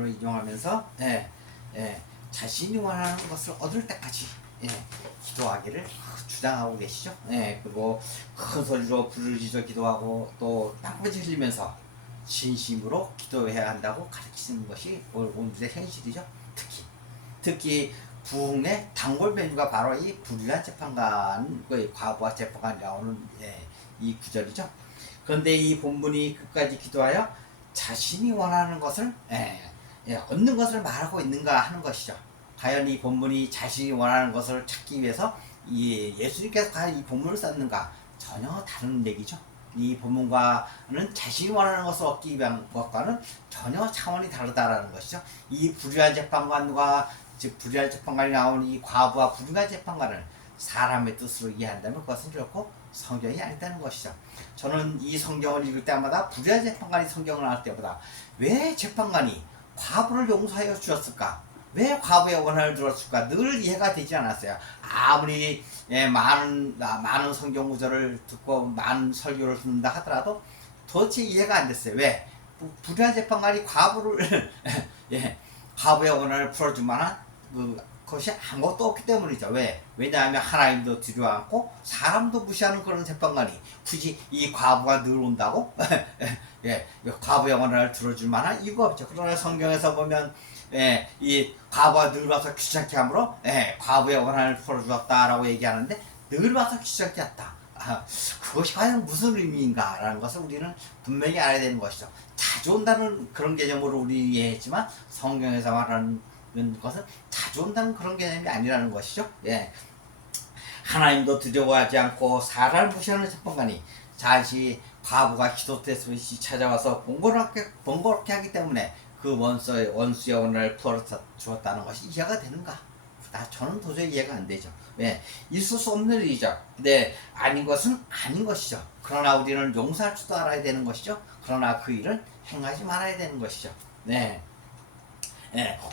본문을 인용하면서 자신이 원하는 것을 얻을 때까지 기도하기를 주장하고 계시죠. 그리고 큰 소리로 부르짖어 기도하고 또 땀까지 흘리면서 진심으로 기도해야 한다고 가르치는 것이 오늘의 현실이죠. 특히 부흥의 단골 메뉴가 바로 이 불의한 재판관의 과부와 재판관이 나오는 이 구절이죠. 그런데 이 본문이 끝까지 기도하여 자신이 원하는 것을 얻는 것을 말하고 있는가 하는 것이죠. 과연 이 본문이 자신이 원하는 것을 찾기 위해서 예수님께서 과연 이 본문을 썼는가? 전혀 다른 얘기죠. 이 본문과는 자신이 원하는 것을 얻기 위한 것과는 전혀 차원이 다르다라는 것이죠. 이 불의한 재판관과 즉 불의한 재판관이 나오는 이 과부와 불의한 재판관을 사람의 뜻으로 이해한다면 그것은 결코 성경이 아니다는 것이죠. 저는 이 성경을 읽을 때마다 불의한 재판관이 성경을 나올 때보다 왜 재판관이 과부를 용서하여 주었을까? 왜 과부의 원한을 들었을까? 늘 이해가 되지 않았어요. 아무리 많은 성경 구절을 듣고 많은 설교를 듣는다 하더라도 도대체 이해가 안 됐어요. 왜? 불의한 재판관이 과부를 과부의 원한을 풀어줄 만한 그것이 아무것도 없기 때문이죠. 왜? 왜냐하면 하나님도 두려워하고 사람도 무시하는 그런 재판관이 굳이 이 과부가 늘 온다고 과부의 원한을 들어줄 만한 이유가 없죠. 그러나 성경에서 보면 이 과부가 늘 와서 귀찮게 하므로 과부의 원한을 풀어주었다라고 얘기하는데 늘 와서 귀찮게 했다. 그것이 과연 무슨 의미인가 라는 것을 우리는 분명히 알아야 되는 것이죠. 자주 온다는 그런 개념으로 우리 이해했지만 성경에서 말하는 것은 자주 온다는 그런 개념이 아니라는 것이죠. 하나님도 두려워하지 않고 사람을 무시하는 재판관이 자신이 과부가 기도했듯이 찾아와서 번거롭게 하기 때문에 그 원수의 원한을 풀어주었다는 것이 이해가 되는가? 저는 도저히 이해가 안 되죠. 있을 수 없는 일이죠. 아닌 것은 아닌 것이죠. 그러나 우리는 용서할 줄도 알아야 되는 것이죠. 그러나 그 일은 행하지 말아야 되는 것이죠.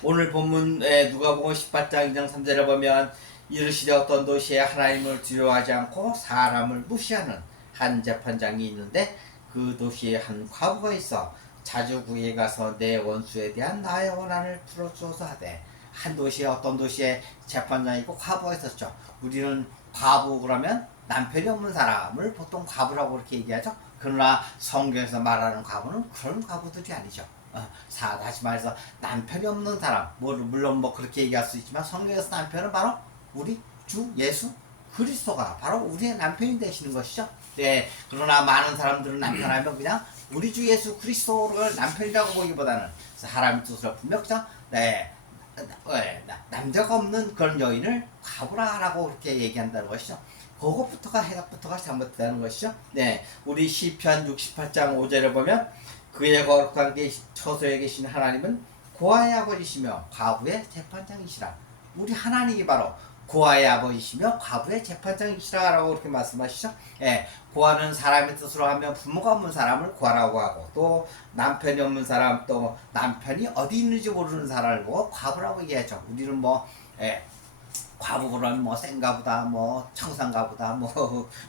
오늘 본문 누가복음 18장 2장 3절에 보면 이르시되 어떤 도시에 하나님을 두려워하지 않고 사람을 무시하는 한 재판장이 있는데 그 도시에 한 과부가 있어 자주 그에 가서 내 원수에 대한 나의 원한을 풀어주어서 하되 한 도시에 어떤 도시에 재판장이 있고 과부가 있었죠. 우리는 과부 그러면 남편이 없는 사람을 보통 과부라고 그렇게 얘기하죠. 그러나 성경에서 말하는 과부는 그런 과부들이 아니죠. 다시 말해서 남편이 없는 사람 물론 그렇게 얘기할 수 있지만 성경에서 남편은 바로 우리 주 예수 그리스도가 바로 우리의 남편이 되시는 것이죠. 그러나 많은 사람들은 남편하면 그냥 우리 주 예수 그리스도를 남편이라고 보기보다는 사람의 뜻으로 분명죠. 남자가 없는 그런 여인을 과부라라고 그렇게 얘기한다는 것이죠. 그것부터가 해석부터가 잘못되는 것이죠. 우리 시편 68장 5절에 보면 그의 거룩한 처소에 계신 하나님은 고아의 아버지시며 과부의 재판장이시라. 우리 하나님이 바로 고아의 아버지시며 과부의 재판장이시라라고 그렇게 말씀하시죠. 고아는 사람의 뜻으로 하면 부모가 없는 사람을 고아라고 하고 또 남편이 없는 사람 또 남편이 어디 있는지 모르는 사람을 보고 과부라고 얘기하죠. 우리는 과부 그러면 생가보다 청산가보다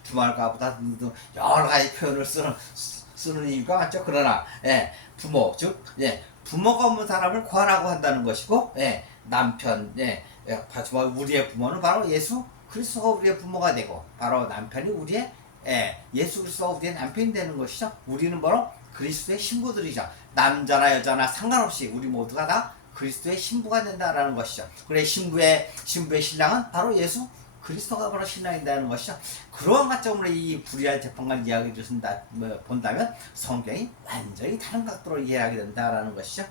주말가보다 등등 여러 가지 표현을 쓰는 이유가 많죠. 그러나 부모 즉 부모가 없는 사람을 고아라고 한다는 것이고 남편 하지만 우리의 부모는 바로 예수 그리스도가 우리의 부모가 되고 바로 남편이 우리의 예수 그리스도가 우리의 남편이 되는 것이죠. 우리는 바로 그리스도의 신부들이죠. 남자나 여자나 상관없이 우리 모두가 다 그리스도의 신부가 된다라는 것이죠. 그래 신부의 신랑은 바로 예수 그리스도가 바로 신랑이 된다는 것이죠. 그러한 관점으로 이 불의한 재판관 이야기를 본다면 성경이 완전히 다른 각도로 이해하게 된다라는 것이죠.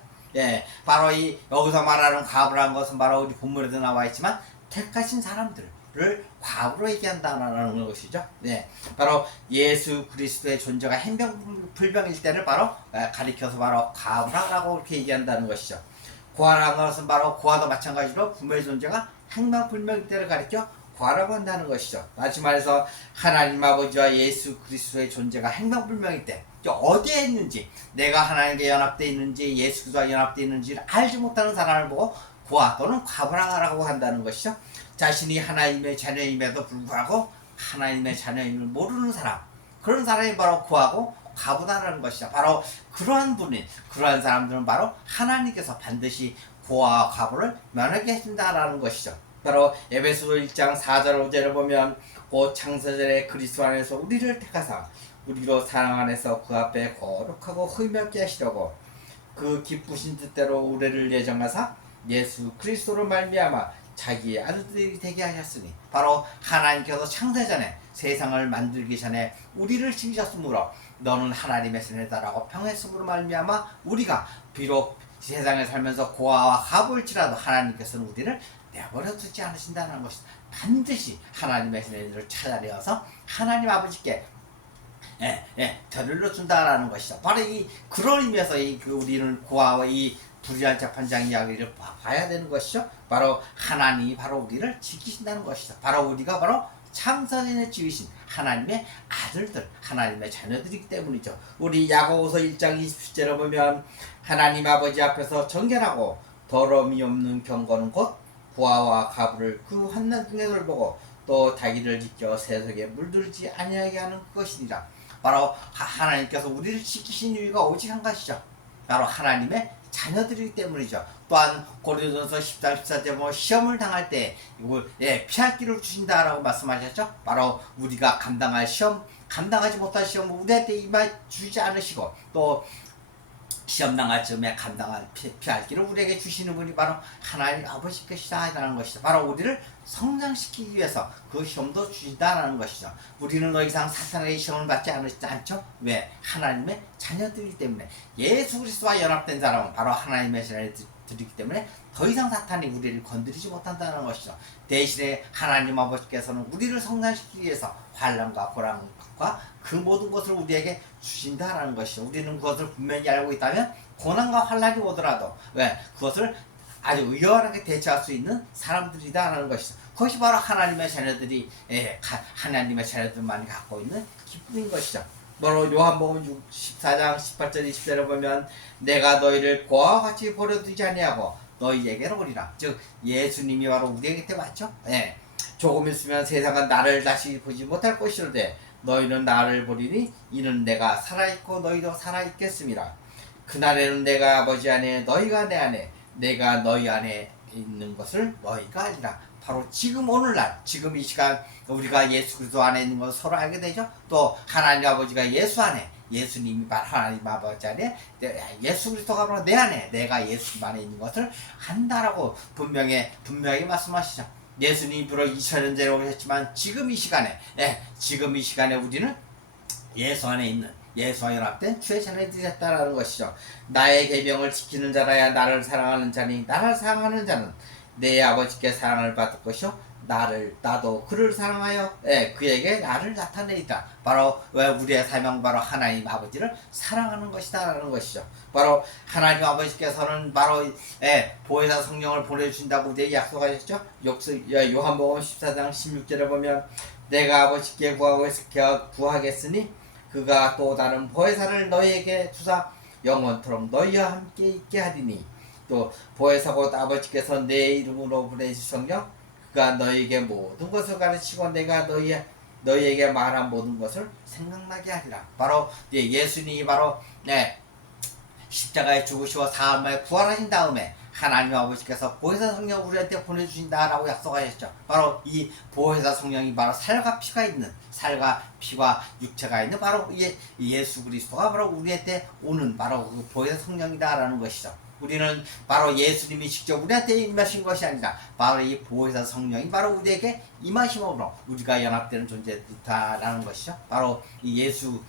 바로 여기서 말하는 과부라는 것은 바로 우리 본문에도 나와 있지만 택하신 사람들을 과부로 얘기한다는 것이죠. 바로 예수 그리스도의 존재가 행병불명일 때를 바로 가리켜서 바로 과부라고 그렇게 얘기한다는 것이죠. 고아라는 것은 바로 고아도 마찬가지로 부모의 존재가 행방불명일 때를 가리켜 고아라고 한다는 것이죠. 다시 말해서 하나님 아버지와 예수 그리스도의 존재가 행방불명일 때 어디에 있는지 내가 하나님께 연합되어 있는지 예수 그리스도와 연합되어 있는지를 알지 못하는 사람을 보고 고아 또는 과부라고 한다는 것이죠. 자신이 하나님의 자녀임에도 불구하고 하나님의 자녀임을 모르는 사람 그런 사람이 바로 고아고 가보다라는 것이죠. 바로 그러한 분이, 그러한 사람들은 바로 하나님께서 반드시 고아와 과부를 면하게 해준다라는 것이죠. 바로 에베소서 1장 4절 5절을 보면 곧 창세전에 그리스도 안에서 우리를 택하사 우리로 사랑 안에서 그 앞에 거룩하고 흠없게 하시려고 그 기쁘신 뜻대로 우리를 예정하사 예수 그리스도로 말미암아 자기의 아들들이 되게 하셨으니, 바로 하나님께서 창세전에 세상을 만들기 전에 우리를 지으셨으므로 너는 하나님의 세대다라고 평했으므로 말미암아 우리가 비록 세상에 살면서 고아와 과부일지라도 하나님께서는 우리를 내버려 두지 않으신다는 것이다. 반드시 하나님의 세대를 찾아내어서 하나님 아버지께 되돌려 준다라는 것이죠. 바로 그런 의미에서 우리는 고아와 이 불의한 재판장 이야기를 봐야 되는 것이죠. 바로 하나님이 바로 우리를 지키신다는 것이죠. 바로 우리가 바로 창세전에 지으신 하나님의 아들들, 하나님의 자녀들이기 때문이죠. 우리 야고보서 1장 20절에 보면 하나님 아버지 앞에서 정결하고 더러움이 없는 경건은 곧 고아와 과부를 그 환난 중에 돌보고 또 자기를 지켜 세속에 물들지 아니하게 하는 그것이니라. 바로 하나님께서 우리를 지키신 이유가 오직 한 가지죠. 바로 하나님의 자녀들이기 때문이죠. 또한 고린도전서 10장 14절에 보면 시험을 당할 때 피할 길을 주신다라고 말씀하셨죠. 바로 우리가 감당할 시험, 감당하지 못할 시험 우리한테 임하 주지 않으시고, 또 시험 당할 즈음에 피할 길을 우리에게 주시는 분이 바로 하나님 아버지께시다라는 것이죠. 바로 우리를 성장시키기 위해서 그 시험도 주신다라는 것이죠. 우리는 더 이상 사탄에게 시험을 받지 않죠? 왜? 하나님의 자녀들이기 때문에. 예수 그리스도와 연합된 사람은 바로 하나님의 자녀들이기 때문에 더 이상 사탄이 우리를 건드리지 못한다는 것이죠. 대신에 하나님 아버지께서는 우리를 성장시키기 위해서 환난과 고난과 그 모든 것을 우리에게 주신다라는 것이죠. 우리는 그것을 분명히 알고 있다면 고난과 환난이 오더라도 그것을 아주 의연하게 대처할 수 있는 사람들이다라는 것이죠. 그것이 바로 하나님의 자녀들이 하나님의 자녀들만이 갖고 있는 기쁨인 것이죠. 바로 요한복음 14장 18절 20절을 보면 내가 너희를 고아와 같이 버려두지 아니하고 너희에게로 오리라. 즉 예수님이 바로 우리에게 때 왔죠. 조금 있으면 세상은 나를 다시 보지 못할 것이로되 너희는 나를 보리니 이는 내가 살아있고 너희도 살아있겠음이라. 그날에는 내가 아버지 안에 너희가 내 안에 내가 너희 안에 있는 것을 너희가 알리라. 바로 지금 오늘날, 지금 이 시간 우리가 예수 그리스도 안에 있는 것을 서로 알게 되죠. 또 하나님 아버지가 예수 안에, 예수님이 바로 하나님 아버지 안에, 예수 그리스도가 바로 내 안에, 내가 예수님 안에 있는 것을 안다라고 분명히 말씀하시죠. 예수님이 비록 2000년 전에 오셨지만 지금 이 시간에 우리는 예수 안에 있는, 예수와 연합된 주의 자녀들이 됐다라는 것이죠. 나의 계명을 지키는 자라야 나를 사랑하는 자니 나를 사랑하는 자는 내 아버지께 사랑을 받을 것이요 나도 그를 사랑하여 그에게 나를 나타내리다. 바로 우리의 사명, 바로 하나님 아버지를 사랑하는 것이다라는 것이죠. 바로 하나님 아버지께서는 바로 보혜사 성령을 보내주신다고 우리에게 약속하셨죠. 요한복음 14장 16절에 보면 내가 아버지께 구하겠으니 그가 또 다른 보혜사를 너희에게 주사 영원토록 너희와 함께 있게 하리니, 또 보혜사 곧 아버지께서 내 이름으로 보내신 성령 그가 너희에게 모든 것을 가르치고 내가 너희에게 말한 모든 것을 생각나게 하리라. 바로 예수님이 바로 십자가에 죽으시고 사흘 만에 부활하신 다음에 하나님 아버지께서 보혜사 성령 우리한테 보내주신다라고 약속하셨죠. 바로 이 보혜사 성령이 바로 살과 피와 육체가 있는 바로 예수 그리스도가 바로 우리한테 오는 바로 그 보혜사 성령이다라는 것이죠. 우리는 바로 예수님이 직접 우리한테 임하신 것이 아니라 바로 이 보혜사 성령이 바로 우리에게 임하심으로 우리가 연합되는 존재다라는 것이죠. 바로 이 예수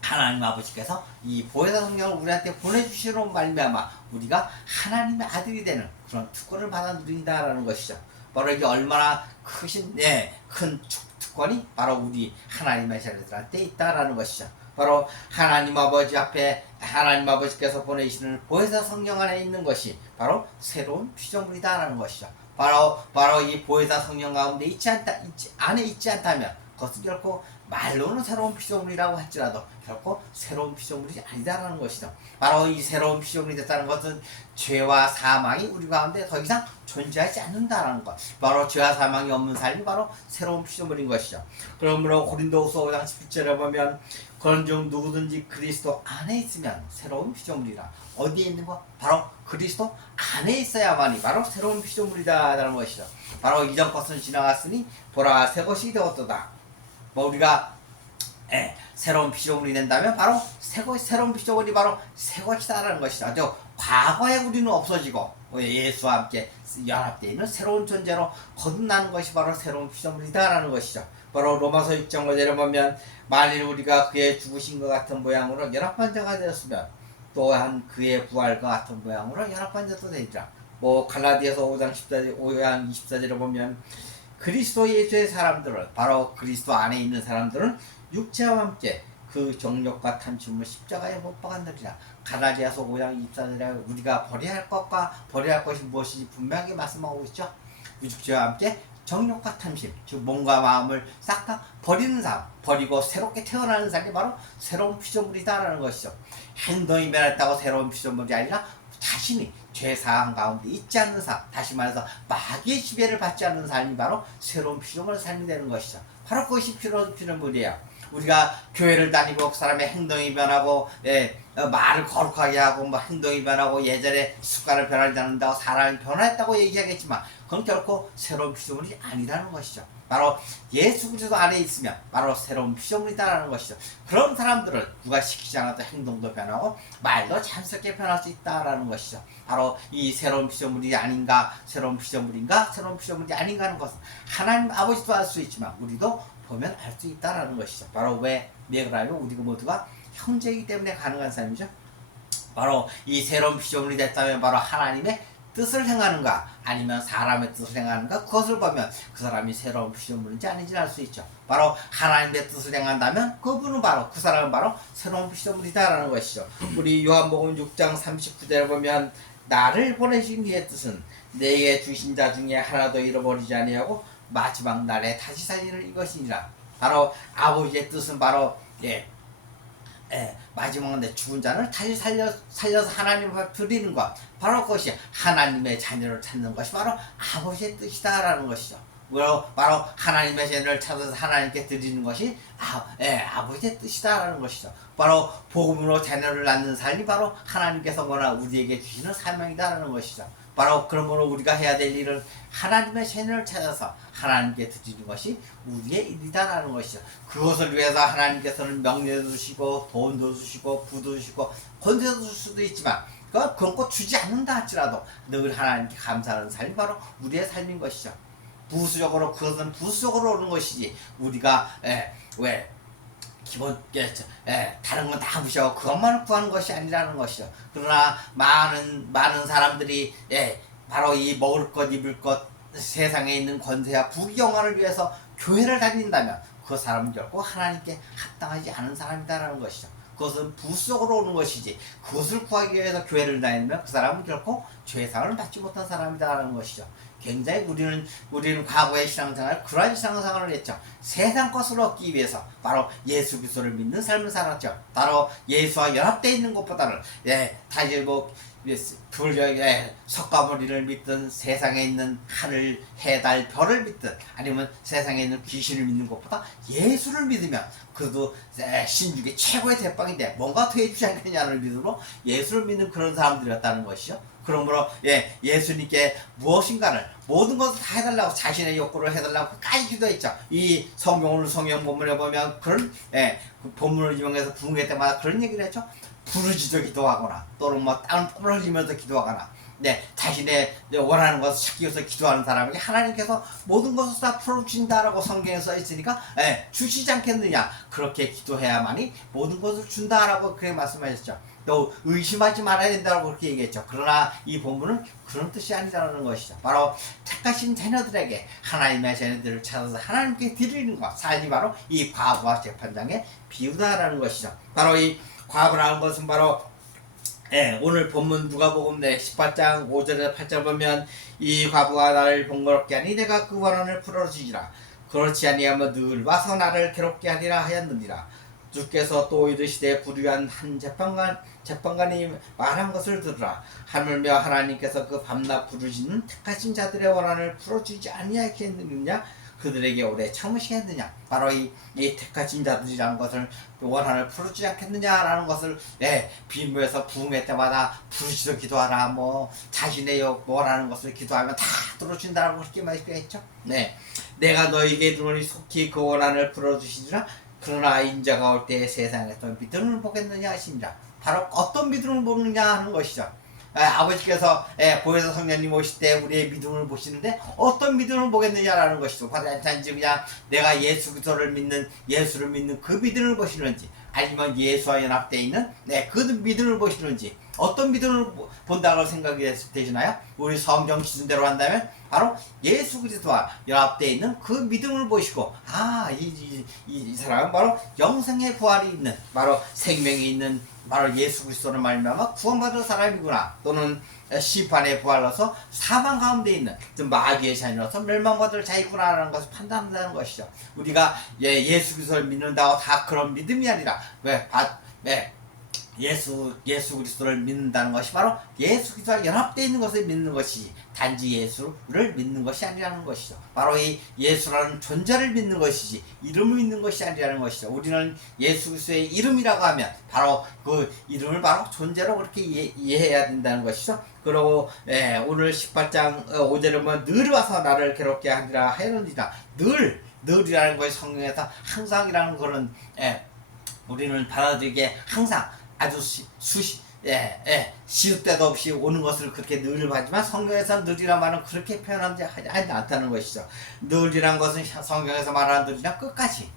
하나님 아버지께서 이 보혜사 성령을 우리한테 보내주시로 말미암아 우리가 하나님의 아들이 되는 그런 특권을 받아 누린다라는 것이죠. 바로 이게 얼마나 큰 특권이 바로 우리 하나님의 자녀들한테 있다라는 것이죠. 바로 하나님 아버지 앞에 하나님 아버지께서 보내시는 보혜사 성령 안에 있는 것이 바로 새로운 피조물이다라는 것이죠. 바로 이 보혜사 성령 가운데 안에 있지 않다면 그것은 결코 말로는 새로운 피조물이라고 할지라도 결코 새로운 피조물이 아니다라는 것이죠. 바로 이 새로운 피조물이 됐다는 것은 죄와 사망이 우리 가운데 더 이상 존재하지 않는다라는 것. 바로 죄와 사망이 없는 삶이 바로 새로운 피조물인 것이죠. 그러므로 고린도후서 5장 17절에 보면 그런 중 누구든지 그리스도 안에 있으면 새로운 피조물이라. 어디에 있는 거? 바로 그리스도 안에 있어야만이 바로 새로운 피조물이다 라는 것이죠. 바로 이전 것은 지나갔으니 보라 새 것이 되었도다. 뭐 우리가 새로운 피조물이 된다면 바로 새로운 피조물이 바로 새 것이다라는 것이죠. 저 과거에 우리는 없어지고 예수와 함께 연합되어 있는 새로운 존재로 거듭나는 것이 바로 새로운 피조물이다라는 것이죠. 바로 로마서 6장 5절에 보면 만일 우리가 그의 죽으신 것 같은 모양으로 연합한 자가 되었으면 또한 그의 부활과 같은 모양으로 연합한 자도 되리라. 뭐 갈라디아서 5장 24절에 보면 그리스도 예수의 사람들은 바로 그리스도 안에 있는 사람들은 육체와 함께 그 정욕과 탐심을 십자가에 못 박았느니라. 갈라디아서 5장 24절에 우리가 버려야 할 것과 버려야 할 것이 무엇인지 분명하게 말씀하고 있죠. 육체와 함께 정욕과 탐심, 즉 몸과 마음을 싹 다 버리는 삶, 버리고 새롭게 태어나는 삶이 바로 새로운 피조물이다라는 것이죠. 행동이 변했다고 새로운 피조물이 아니라 자신이 죄사함 가운데 있지 않는 삶, 다시 말해서 마귀의 지배를 받지 않는 삶이 바로 새로운 피조물의 삶이 되는 것이죠. 바로 그것이 피조물이에요. 우리가 교회를 다니고 그 사람의 행동이 변하고 말을 거룩하게 하고 뭐 행동이 변하고 예전에 습관을 변하지 않는다고 사람이 변화했다고 얘기하겠지만 그건 결코 새로운 피조물이 아니라는 것이죠. 바로 예수 그리스도 안에 있으면 바로 새로운 피조물이다라는 것이죠. 그런 사람들은 누가 시키지 않아도 행동도 변하고 말도 자연스럽게 변할 수 있다라는 것이죠. 바로 이 새로운 피조물이 아닌가, 새로운 피조물인가, 새로운 피조물이 아닌가 하는 것은 하나님 아버지도 알 수 있지만 우리도 보면 알 수 있다라는 것이죠. 바로 왜 그러냐면 우리가 모두가 형제이기 때문에 가능한 삶이죠. 바로 이 새로운 피조물이 됐다면 바로 하나님의 뜻을 행하는가 아니면 사람의 뜻을 행하는가 그것을 보면 그 사람이 새로운 피조물인지 아닌지 알 수 있죠. 바로 하나님의 뜻을 행한다면 그분은 바로 그 사람은 바로 새로운 피조물이다라는 것이죠. 우리 요한복음 6장 39절에 보면 나를 보내신 이의 뜻은 내게 주신 자 중에 하나도 잃어버리지 아니하고 마지막 날에 다시 살리는 이것이니라. 바로 아버지의 뜻은 바로 마지막 날에 죽은 자를 다시 살려서 하나님 앞에 드리는 것, 바로 그것이 하나님의 자녀를 찾는 것이 바로 아버지의 뜻이다라는 것이죠. 바로 하나님의 자녀를 찾아서 하나님께 드리는 것이 아버지의 뜻이다라는 것이죠. 바로 복음으로 자녀를 낳는 삶이 바로 하나님께서 우리에게 주시는 사명이다라는 것이죠. 바로 그러므로 우리가 해야 될 일은 하나님의 자녀를 찾아서 하나님께 드리는 것이 우리의 일이다라는 것이죠. 그것을 위해서 하나님께서는 명예도 주시고 돈도 주시고 부도 주시고 권세도 줄 수도 있지만 그건 꼭 주지 않는다 할지라도 늘 하나님께 감사하는 삶이 바로 우리의 삶인 것이죠. 부수적으로 그것은 부수적으로 오는 것이지 우리가 기본 다른 건 다 무시하고 그것만을 구하는 것이 아니라는 것이죠. 그러나 많은 사람들이 바로 이 먹을 것 입을 것 세상에 있는 권세와 부귀영화를 위해서 교회를 다닌다면 그 사람은 결코 하나님께 합당하지 않은 사람이다라는 것이죠. 그것은 부수적으로 오는 것이지 그것을 구하기 위해서 교회를 다니면 그 사람은 결코 죄상을 받지 못한 사람이다라는 것이죠. 굉장히 우리는 과거의 신앙생활 그러한 신앙생활을 했죠. 세상 것을 얻기 위해서 바로 예수 그리스도를 믿는 삶을 살았죠. 바로 예수와 연합되어 있는 것보다는 다시 석가모니를 믿든 세상에 있는 하늘 해달 별을 믿든 아니면 세상에 있는 귀신을 믿는 것보다 예수를 믿으면 그래도 신중의 최고의 대빵인데 뭔가 더 해주지 않겠냐는 믿음으로 예수를 믿는 그런 사람들이었다는 것이죠. 그러므로 예수님께 무엇인가를 모든 것을 다 해달라고 자신의 욕구를 해달라고 끝까지 기도했죠. 이 성경 본문에 보면 그런 그 본문을 이용해서 부흥회 때마다 그런 얘기를 했죠. 부르짖어 기도하거나 또는 뭐 땀을 뿜을 흘리면서 기도하거나 자신의 원하는 것을 찾기 위해서 기도하는 사람에게 하나님께서 모든 것을 다 풀어주신다라고 성경에 써 있으니까 주시지 않겠느냐. 그렇게 기도해야만이 모든 것을 준다라고 그렇게 말씀하셨죠. 또 의심하지 말아야 된다고 그렇게 얘기했죠. 그러나 이 본문은 그런 뜻이 아니라는 것이죠. 바로 택하신 자녀들에게 하나님의 자녀들을 찾아서 하나님께 드리는 것, 삶이 바로 이 과부와 재판장의 비유다라는 것이죠. 바로 이 과부라는 것은 바로 오늘 본문 누가복음 18장 5절에서 8절 보면 이 과부가 나를 번거롭게 하니 내가 그 원한을 풀어주시라. 그렇지 아니하면 늘 와서 나를 괴롭게 하리라 하였느니라. 주께서 또 이르시되 불의한 한 재판관이 말한 것을 들으라. 하물며 하나님께서 그 밤낮 부르짖는 택하신 자들의 원한을 풀어주지 아니하겠느냐. 그들에게 오래 참으시겠느냐. 바로 이 택하신 자들이라는 것을 원한을 풀어주지 않겠느냐라는 것을 빈부에서 부흥회 때마다 부르짖어 기도하라, 뭐 자신의 원하는 것을 기도하면 다 들어준다라고 그렇게 말씀했죠. 내가 너에게 이르노니 속히 그 원한을 풀어주시리라. 그러나 인자가 올 때에 세상에서 믿음을 보겠느냐 하시니라. 바로 어떤 믿음을 보느냐 하는 것이죠. 아버지께서 보혜사 성령님 오실 때 우리의 믿음을 보시는데 어떤 믿음을 보겠느냐라는 것이죠. 단지 그냥 내가 예수 그리스도를 믿는, 예수를 믿는 그 믿음을 보시는지, 아니면 예수와 연합되어 있는 그 믿음을 보시는지, 어떤 믿음을 본다고 생각이 되시나요? 우리 성경 기준대로 한다면 바로 예수 그리스도와 연합되어 있는 그 믿음을 보시고, 이 사람은 바로 영생의 부활이 있는, 바로 생명이 있는 바로 예수 그리스도를 말미암아 구원받을 사람이구나, 또는 심판의 부활로서 사망 가운데 있는 마귀의 자녀로서 멸망받을 자이구나라는 것을 판단한다는 것이죠. 우리가 예수 그리스도를 믿는다고 다 그런 믿음이 아니라 예수 그리스도를 믿는다는 것이 바로 예수 그리스도와 연합되어 있는 것을 믿는 것이지, 단지 예수를 믿는 것이 아니라는 것이죠. 바로 이 예수라는 존재를 믿는 것이지 이름을 믿는 것이 아니라는 것이죠. 우리는 예수 그리스도의 이름이라고 하면 바로 그 이름을 바로 존재로 그렇게 이해해야 된다는 것이죠. 그리고 오늘 18장 5절에 보면 늘 와서 나를 괴롭게 하리라 하였느니라. 늘이라는 것이 성경에서 항상이라는 거는 우리는 받아들이기에 항상 아주 시도 때도 없이 오는 것을 그렇게 늘을 하지만 성경에서 늘이란 말은 그렇게 표현하지 않다는 것이죠. 늘이란 것은 성경에서 말하는 늘이란 끝까지,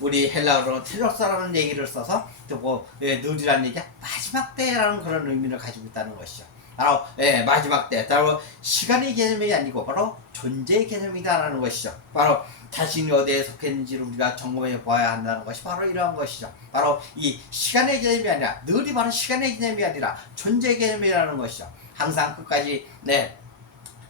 우리 헬라어로 텔로스라는 얘기를 써서 늘이라는 얘기가 마지막 때라는 그런 의미를 가지고 있다는 것이죠. 바로 마지막 때, 바로 시간의 개념이 아니고 바로 존재의 개념이다라는 것이죠. 바로 자신이 어디에 속했는지를 우리가 점검해 보아야 한다는 것이 바로 이러한 것이죠. 바로 이 시간의 개념이 아니라, 늘이 바로 시간의 개념이 아니라 존재의 개념이라는 것이죠. 항상 끝까지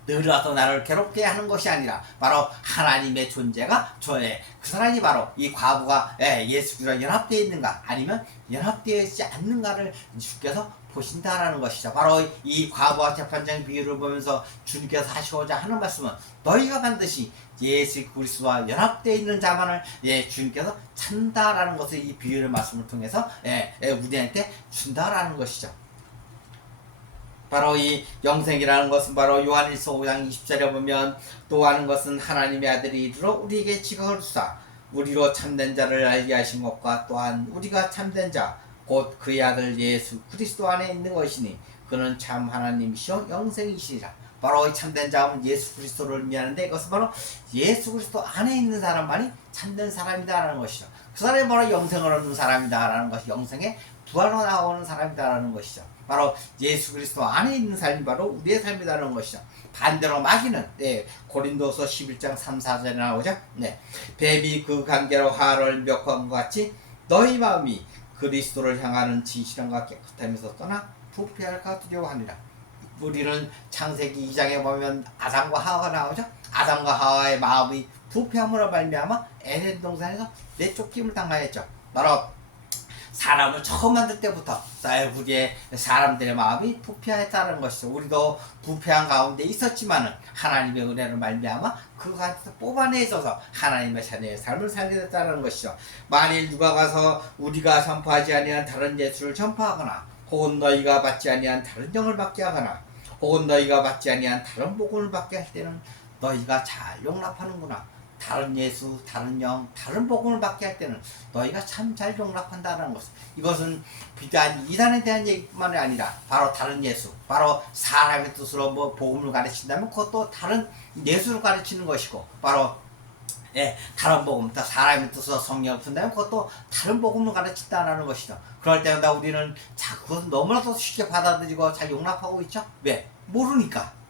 늘 와서 나를 괴롭게 하는 것이 아니라 바로 하나님의 존재가 그 사람이 바로 이 과부가 예수 그리스도와 연합되어 있는가 아니면 연합되어 있지 않는가를 주께서 보신다라는 것이죠. 바로 이 과부와 재판장 비유를 보면서 주님께서 하시고자 하는 말씀은 너희가 반드시 예수 그리스도와 연합되어 있는 자만을 주님께서 찾는다라는 것을 이 비유의 말씀을 통해서 우리한테 준다라는 것이죠. 바로 이 영생이라는 것은 바로 요한일서 5장 20절에 보면 또 하는 것은 하나님의 아들이 이르러 우리에게 지각을 주사 우리로 참된 자를 알게 하신 것과 또한 우리가 참된 자 곧 그의 아들 예수 그리스도 안에 있는 것이니 그는 참 하나님이시오 영생이시리라. 바로 이 참된 자는 예수 그리스도를 의미하는데 이것은 바로 예수 그리스도 안에 있는 사람만이 참된 사람이다라는 것이죠. 그 사람이 바로 영생을 얻는 사람이다라는 것이, 영생의 부활로 나오는 사람이다라는 것이죠. 바로 예수 그리스도 안에 있는 삶이 바로 우리의 삶이라는 것이죠. 반대로 마귀는 고린도서 11장 3, 4절에 나오죠. 뱀이 그 관계로 하를 멱한 것 같이 너희 마음이 그리스도를 향하는 진실함과 깨끗함에서 떠나 부패할까 두려워하니라. 우리는 창세기 2장에 보면 아담과 하와가 나오죠. 아담과 하와의 마음이 부패함으로 말미암아 에덴 동산에서 내쫓김을 당하였죠. 바로 사람을 처음 만들 때부터 우리의 사람들의 마음이 부패했다는 것이죠. 우리도 부패한 가운데 있었지만은 하나님의 은혜로 말미암아 그 가운데서 뽑아내줘서 하나님의 자녀의 삶을 살게 됐다는 것이죠. 만일 누가 가서 우리가 전파하지 아니한 다른 예수를 전파하거나 혹은 너희가 받지 아니한 다른 영을 받게 하거나 혹은 너희가 받지 아니한 다른 복음을 받게 할 때는 너희가 잘 용납하는구나. 다른 예수, 다른 영, 다른 복음을 받게 할 때는 너희가 참 잘 용납한다는 것. 이것은 비단 이단에 대한 얘기만이 아니라 바로 다른 예수, 바로 사람의 뜻으로 복음을 가르친다면 그것도 다른 예수를 가르치는 것이고, 바로 다른 복음, 사람의 뜻으로 성령을 푼다면 그것도 다른 복음을 가르친다는 것이죠. 그럴 때마다 우리는 그것은 너무나도 쉽게 받아들이고 잘 용납하고 있죠. 왜? 모르니까.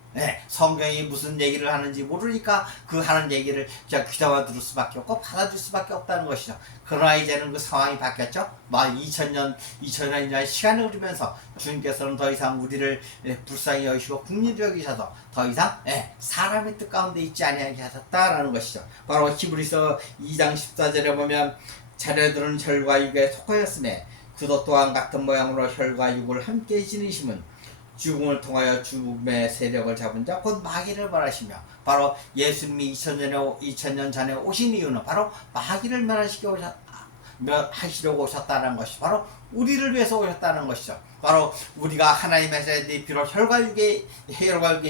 성경이 무슨 얘기를 하는지 모르니까 그 하는 얘기를 그냥 귀담아 들을 수밖에 없고 받아줄 수밖에 없다는 것이죠. 그러나 이제는 그 상황이 바뀌었죠. 2000년이라는 시간을 흐르면서 주님께서는 더 이상 우리를 불쌍히 여기시고 국리로 여기셔서 더 이상 사람의 뜻 가운데 있지 아니하게 하셨다라는 것이죠. 바로 히브리서 2장 14절에 보면 자녀들은 혈과 육에 속하였으며 그도 또한 같은 모양으로 혈과 육을 함께 지니심은 죽음을 통하여 죽음의 세력을 잡은 자 곧 마귀를 말하시며 바로 예수님이 2000년 전에 오신 이유는 바로 마귀를 하시려고 오셨다는 것이 바로 우리를 위해서 오셨다는 것이죠. 바로 우리가 하나님의 자녀들이 비록 혈과육에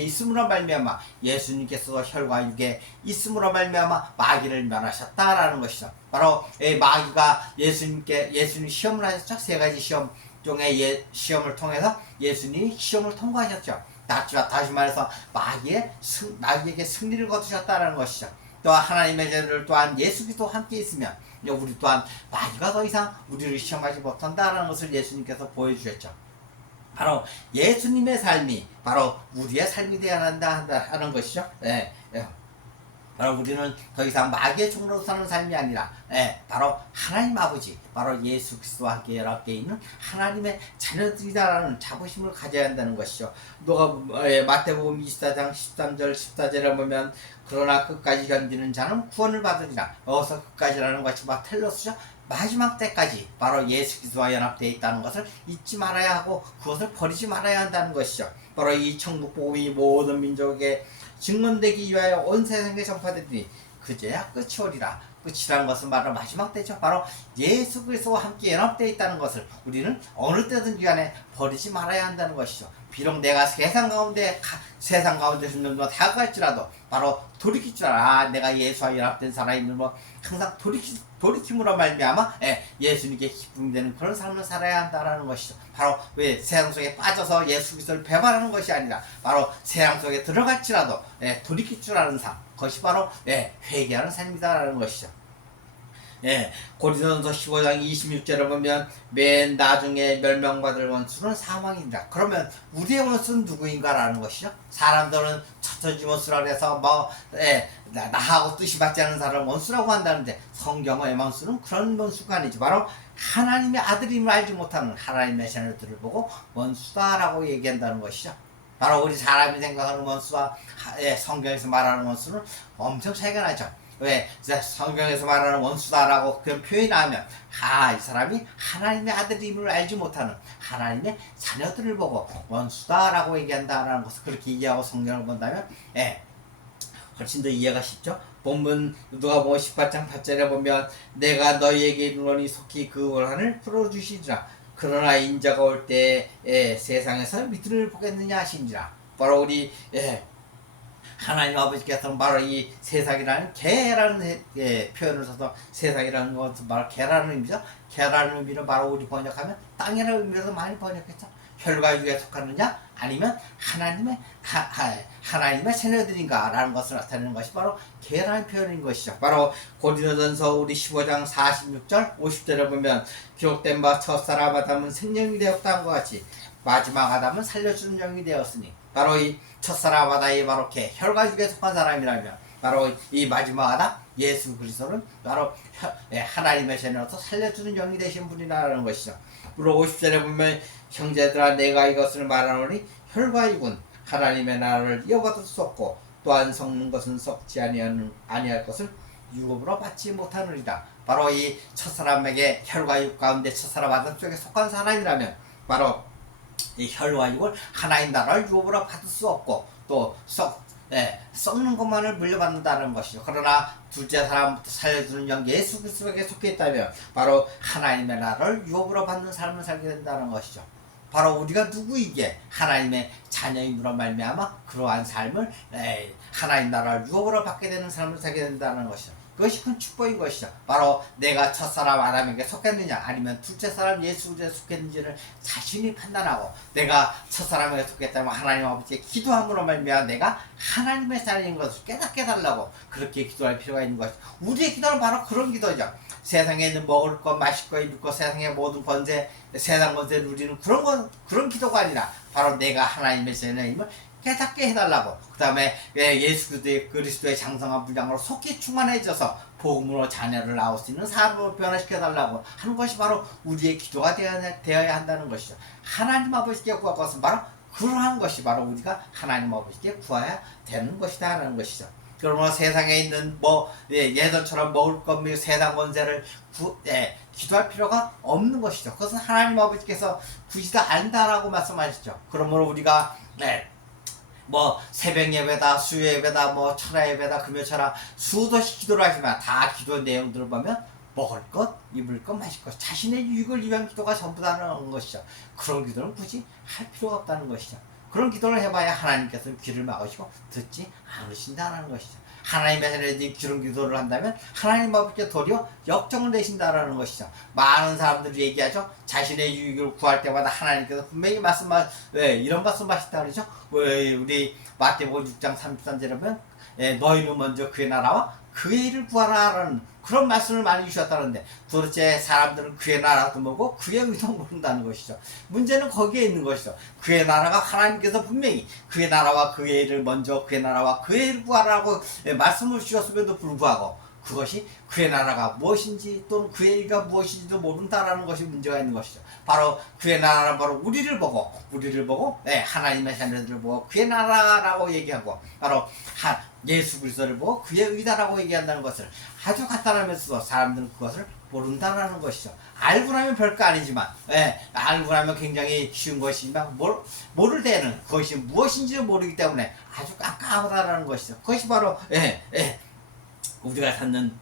있음으로 말미암아 예수님께서도 혈과육에 있음으로 말미암아 마귀를 멸하셨다라는 것이죠. 바로 마귀가 예수님 시험을 하셨죠. 세 가지 시험 중에 시험을 통해서 예수님이 시험을 통과하셨죠. 다시 말해서 마귀에게 승리를 거두셨다는 것이죠. 또 하나님의 자녀들 또한 예수 그리스도 함께 있으면 우리 또한 마귀가 더 이상 우리를 시험하지 못한다는 것을 예수님께서 보여주셨죠. 바로 예수님의 삶이 바로 우리의 삶이 되어야 한다 하는 것이죠. 바로 우리는 더 이상 마귀의 종으로 사는 삶이 아니라 바로 하나님 아버지, 바로 예수 그리스도와 함께 연합되어 있는 하나님의 자녀들이다라는 자부심을 가져야 한다는 것이죠. 마태복음 24장 13절 14절에 보면 그러나 끝까지 견디는 자는 구원을 받으리라. 여기서 끝까지라는 것이 텔로스죠. 마지막 때까지 바로 예수 그리스도와 연합되어 있다는 것을 잊지 말아야 하고 그것을 버리지 말아야 한다는 것이죠. 바로 이 천국 복음이 모든 민족에 증언되기 위하여 온 세상에 전파되더니 그제야 끝이 오리라. 끝이라는 것은 바로 마지막 때죠. 바로 예수 그리스도와 함께 연합되어 있다는 것을 우리는 어느 때든지 간에 버리지 말아야 한다는 것이죠. 비록 내가 세상 가운데 순종도 다가갈지라도 바로 돌이킬 줄 알아. 내가 예수와 연합된 사람이면 항상 돌이킴으로 말미암아 예수님께 기쁨이 되는 그런 삶을 살아야 한다는 것이죠. 바로 왜 세상 속에 빠져서 예수 그리스도를 배반하는 것이 아니라 바로 세상 속에 들어갈지라도 돌이킬 줄 아는 삶, 그것이 바로 회개하는 삶이다라는 것이죠. 고린도전서 15장 26절을 보면 맨 나중에 멸망받을 원수는 사망이니라. 그러면 우리의 원수는 누구인가라는 것이죠. 사람들은 처처지 원수라 그래서 나하고 뜻이 맞지 않는 사람을 원수라고 한다는데 성경의 원수는 그런 원수가 아니지. 바로 하나님의 아들임을 알지 못하는 하나님의 자녀들을 보고 원수다라고 얘기한다는 것이죠. 바로 우리 사람이 생각하는 원수와 성경에서 말하는 원수는 엄청 차이가 나죠. 왜 성경에서 말하는 원수다라고 그런 표현이 나오면 이 사람이 하나님의 아들임을 알지 못하는 하나님의 자녀들을 보고 원수다라고 얘기한다라는 것을 그렇게 이해하고 성경을 본다면 훨씬 더 이해가 쉽죠. 본문 누가복음 18장 8절에 보면 내가 너희에게 이르노니 속히 그 원한을 풀어주시리라. 그러나 인자가 올 때 세상에서 믿음을 보겠느냐 하시니라. 바로 우리 하나님 아버지께서는 바로 이 세상이라는 개라는 표현을 써서 세상이라는 것은 바로 개라는 의미죠. 개라는 의미는 바로 우리 번역하면 땅이라는 의미로서 많이 번역했죠. 혈과육에 속하느냐 아니면 하나님의 자녀들인가 라는 것을 나타내는 것이 바로 개라는 표현인 것이죠. 바로 고린도전서 우리 15장 46절 50절에 보면 기록된 바 첫사람 아담은 생명이 되었다 한 것 같이 마지막 아담은 살려주는 영이 되었으니 바로 이 첫사람 아담이 바로 혈과육에 속한 사람이라면 바로 이 마지막 아담 예수 그리스도는 바로 하나님의 자녀로서 살려주는 영이 되신 분이라는 것이죠. 그리고 50절에 보면 형제들아 내가 이것을 말하노니 혈과육은 하나님의 나라를 이어받을 수 없고 또한 썩는 것은 썩지 아니할 것을 유업으로 받지 못하느니라. 바로 이 첫사람에게 혈과육 가운데 첫사람 아담 쪽에 속한 사람이라면 바로 이 혈과육을 하나님 나라를 유업으로 받을 수 없고 또 썩는 것만을 물려받는다는 것이죠. 그러나 둘째 사람부터 살려주는 영 예수 그리스도에게 속해 있다면 바로 하나님의 나라를 유업으로 받는 삶을 살게 된다는 것이죠. 바로 우리가 누구이기에 하나님의 자녀임으로 말미암아 그러한 삶을 하나님 나라를 유업으로 받게 되는 삶을 살게 된다는 것이죠. 그것이 큰 축복인 것이죠. 바로 내가 첫사람 아담에게 속했느냐 아니면 둘째 사람 예수에 속했는지를 자신이 판단하고 내가 첫사람에게 속했다면 하나님 아버지께 기도함으로 말미암아 내가 하나님의 자녀인 것을 깨닫게 달라고 그렇게 기도할 필요가 있는 것이죠. 우리의 기도는 바로 그런 기도죠. 세상에 있는 먹을 것, 마실 것, 입을 것, 세상의 모든 번제, 세상 번제를 누리는 그런 기도가 아니라 바로 내가 하나님의 자녀임을 깨닫게 해달라고. 그 다음에 예수 그리스도의 장성한 분량으로 속히 충만해져서 복음으로 자녀를 낳을 수 있는 사람으로 변화시켜달라고 하는 것이 바로 우리의 기도가 되어야 한다는 것이죠. 하나님 아버지께 구할 것은 바로 그러한 것이 바로 우리가 하나님 아버지께 구해야 되는 것이다 라는 것이죠. 그러므로 세상에 있는 예전처럼 먹을 것 및 세상 권세를 기도할 필요가 없는 것이죠. 그것은 하나님 아버지께서 굳이도 안다라고 말씀하시죠. 그러므로 우리가 새벽 예배다, 수 예배다, 철야 예배다, 금요철야 수도시 기도를 하지만 다 기도 내용들을 보면 먹을 것, 입을 것, 마실 것, 자신의 유익을 위한 기도가 전부다는 것이죠. 그런 기도는 굳이 할 필요가 없다는 것이죠. 그런 기도를 해봐야 하나님께서 귀를 막으시고 듣지 않으신다는 것이죠. 하나님의 자녀들이 그런 기도를 한다면 하나님 아버지께 도리어 역정을 내신다라는 것이죠. 많은 사람들이 얘기하죠. 자신의 유익을 구할 때마다 하나님께서 분명히 이런 말씀하셨다 그러죠. 우리 마태복음 6장 33절에 보면 너희는 먼저 그의 나라와 그의 일을 구하라라는 그런 말씀을 많이 주셨다는데 도대체 사람들은 그의 나라도 모르고 그의 의도 모른다는 것이죠. 문제는 거기에 있는 것이죠. 그의 나라가 하나님께서 분명히 그의 나라와 그의 일을 먼저 그의 나라와 그의 일을 구하라고 말씀을 주셨음에도 불구하고 그것이 그의 나라가 무엇인지 또는 그의 일가 무엇인지도 모른다라는 것이 문제가 있는 것이죠. 바로 그의 나라는 바로 우리를 보고 하나님의 자녀들을 보고 그의 나라라고 얘기하고 바로 예수 그리스도를 보고 그의 의다라고 얘기한다는 것을 아주 간단하면서도 사람들은 그것을 모른다는 것이죠. 알고 나면 별거 아니지만 알고 나면 굉장히 쉬운 것이지만 모를 때는 그것이 무엇인지도 모르기 때문에 아주 깜깜하다는 것이죠. 그것이 바로 우리가 찾는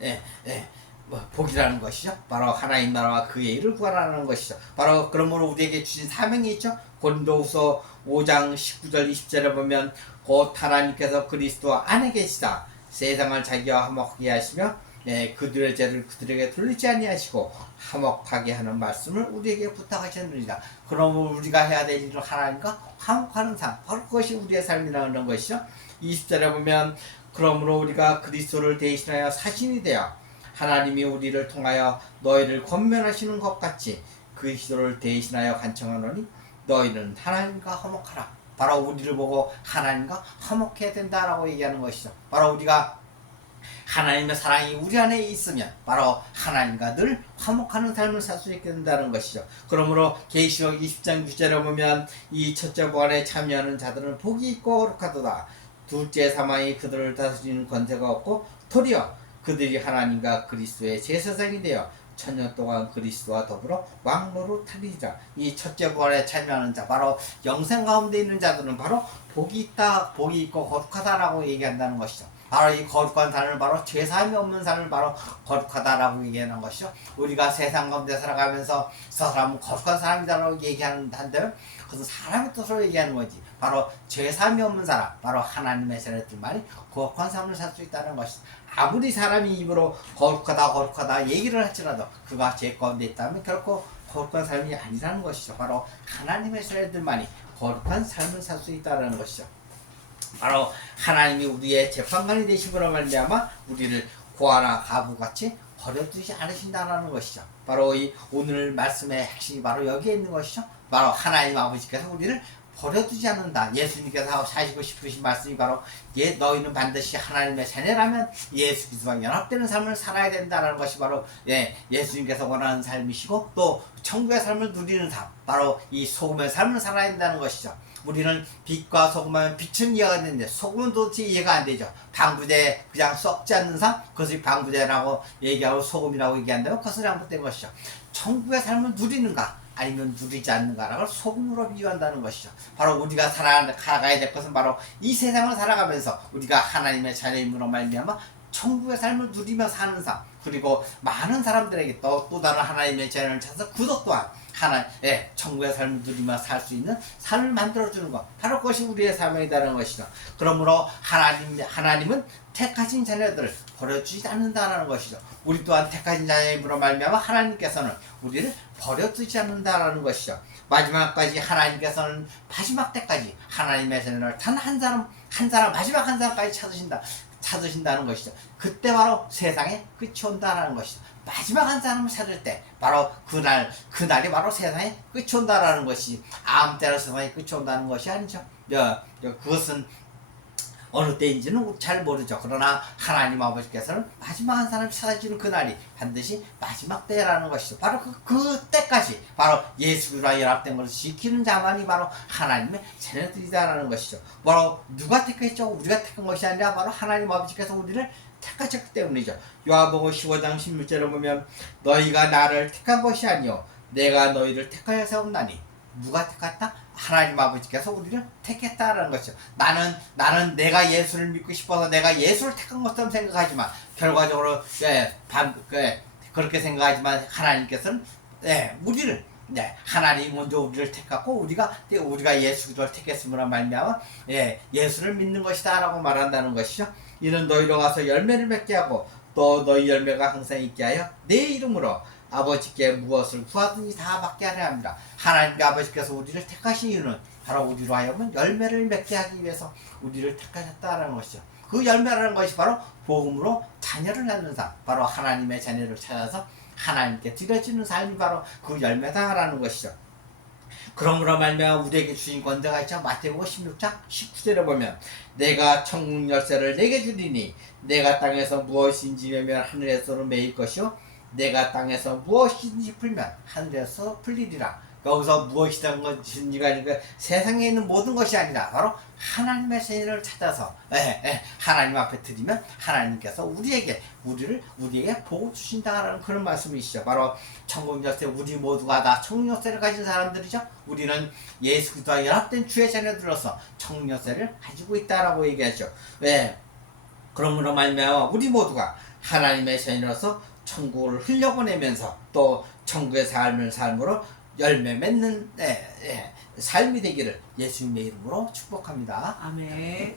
복이라는 것이죠. 바로 하나님 나라와 그의 일을 구하라는 것이죠. 바로 그러므로 우리에게 주신 사명이 있죠. 고린도후서 5장 19절 20절에 보면 곧 하나님께서 그리스도 안에 계시다 세상을 자기와 화목하게 하시며 그들의 죄를 그들에게 돌리지 아니하시고 화목하게 하는 말씀을 우리에게 부탁하셨느니라. 그러므로 우리가 해야 될 일은 하나님과 화목하는 삶, 바로 그것이 우리의 삶이라는 것이죠. 20절에 보면 그러므로 우리가 그리스도를 대신하여 사신이 되어 하나님이 우리를 통하여 너희를 권면하시는 것 같이 그리스도를 대신하여 간청하노니 너희는 하나님과 화목하라. 바로 우리를 보고 하나님과 화목해야 된다라고 얘기하는 것이죠. 바로 우리가 하나님의 사랑이 우리 안에 있으면 바로 하나님과 늘 화목하는 삶을 살 수 있게 된다는 것이죠. 그러므로 계시록 20장 9절에 보면 이 첫째 부활에 참여하는 자들은 복이 있고 거룩하도다. 둘째 사망이 그들을 다스리는 권세가 없고 도리어 그들이 하나님과 그리스도의 제사장이 되어 천년 동안 그리스도와 더불어 왕노릇하리라. 이 첫째 부활에 참여하는 자, 바로 영생 가운데 있는 자들은 바로 복이 있다, 복이 있고 거룩하다라고 얘기한다는 것이죠. 바로 이 거룩한 삶을 바로 죄사함이 없는 삶을 바로 거룩하다라고 얘기하는 것이죠. 우리가 세상 가운데 살아가면서 저 사람은 거룩한 사람이다라고 얘기한다면 그것은 사람의 뜻으로 얘기하는 거지. 바로 죄사함이 없는 사람, 바로 하나님의 자녀들만이 거룩한 삶을 살 수 있다는 것이죠. 아무리 사람이 입으로 거룩하다 얘기를 할지라도 그가 죄 가운데 있다면 결코 거룩한 삶이 아니라는 것이죠. 바로 하나님의 자녀들만이 거룩한 삶을 살 수 있다는 것이죠. 바로 하나님이 우리의 재판관이 되심으로 말미암아 우리를 고아나 가부같이 버려두지 않으신다는 것이죠. 바로 이 오늘 말씀의 핵심이 바로 여기에 있는 것이죠. 바로 하나님 아버지께서 우리를 버려두지 않는다. 예수님께서 하시고 싶으신 말씀이 바로 너희는 반드시 하나님의 자녀라면 예수 그리스도와 연합되는 삶을 살아야 된다는 것이 바로 예수님께서 원하는 삶이시고 또 천국의 삶을 누리는 삶, 바로 이 소금의 삶을 살아야 된다는 것이죠. 우리는 빛과 소금하면 빛은 이해가 되는데 소금은 도대체 이해가 안 되죠. 방부제 그냥 썩지 않는 삶, 그것이 방부제라고 얘기하고 소금이라고 얘기한다면 그것은 잘못된 것이죠. 천국의 삶을 누리는가 아니면 누리지 않는가라고 소금으로 비유한다는 것이죠. 바로 우리가 살아가야 될 것은 바로 이 세상을 살아가면서 우리가 하나님의 자녀임으로 말미암아 천국의 삶을 누리며 사는 삶, 그리고 많은 사람들에게 또 다른 하나님의 자녀를 찾아서 그것 또한 천국의 삶을 누리며 살 수 있는 삶을 만들어주는 것, 바로 그것이 우리의 사명이라는 것이죠. 그러므로 하나님은 택하신 자녀들을 버려주지 않는다는 것이죠. 우리 또한 택하신 자녀임으로 말미암아 하나님께서는 우리를 버려두지 않는다는 것이죠. 마지막까지 하나님께서는 마지막 때까지 하나님의 자녀를 단 한 사람 마지막 한 사람까지 찾으신다는 것이죠. 그때 바로 세상에 끝이 온다라는 것이죠. 마지막 한 사람을 찾을 때 바로 그날이 바로 세상에 끝이 온다라는 것이 아무 때나 세상에 끝이 온다는 것이 아니죠. 그것은 어느 때인지는 잘 모르죠. 그러나 하나님 아버지께서는 마지막 한 사람이 찾아지는 그날이 반드시 마지막 때라는 것이죠. 바로 그 때까지 바로 예수와 연합된 것을 지키는 자만이 바로 하나님의 자녀들이다라는 것이죠. 바로 누가 택했죠? 우리가 택한 것이 아니라 바로 하나님 아버지께서 우리를 택하셨기 때문이죠. 요한복음 15장 16절을 보면 너희가 나를 택한 것이 아니요 내가 너희를 택하여 세웠나니 누가 택했다? 하나님 아버지께서 우리를 택했다라는 것이죠. 나는 내가 예수를 믿고 싶어서 내가 예수를 택한 것처럼 생각하지만 결과적으로 그렇게 생각하지만 하나님께서는 우리를 하나님 먼저 우리를 택했고 우리가 예수를 택했음으로 말미암아 예수를 믿는 것이다라고 말한다는 것이죠. 이는 너희로 가서 열매를 맺게 하고 또 너희 열매가 항상 있게 하여 내 이름으로 아버지께 무엇을 구하든지 다 받게 하려 합니다. 하나님 아버지께서 우리를 택하신 이유는 바로 우리로 하여금 열매를 맺게 하기 위해서 우리를 택하셨다라는 것이죠. 그 열매라는 것이 바로 복음으로 자녀를 낳는 삶, 바로 하나님의 자녀를 찾아서 하나님께 드려지는 삶이 바로 그 열매다라는 것이죠. 그러므로 말미암아 우리에게 주신 권세가 있죠. 마태복음 16장 19절에 보면 내가 천국 열쇠를 내게 주리니 내가 땅에서 무엇인지 매면 하늘에서는 매일 것이요 내가 땅에서 무엇인지 풀면 하늘에서 풀리리라. 여기서 무엇이든 것인지가 아니라 세상에 있는 모든 것이 아니라 바로 하나님의 자녀를 찾아서 하나님 앞에 드리면 하나님께서 우리에게 복을 주신다라는 그런 말씀이시죠. 바로 천국 열쇠, 우리 모두가 다 천국 열쇠를 가진 사람들이죠. 우리는 예수 그리스도와 연합된 주의 자녀들로서 천국 열쇠를 가지고 있다라고 얘기하죠. 그러므로 말미암아 우리 모두가 하나님의 자녀로서 천국을 흘려보내면서 또 천국의 삶으로 열매 맺는 삶이 되기를 예수님의 이름으로 축복합니다. 아멘.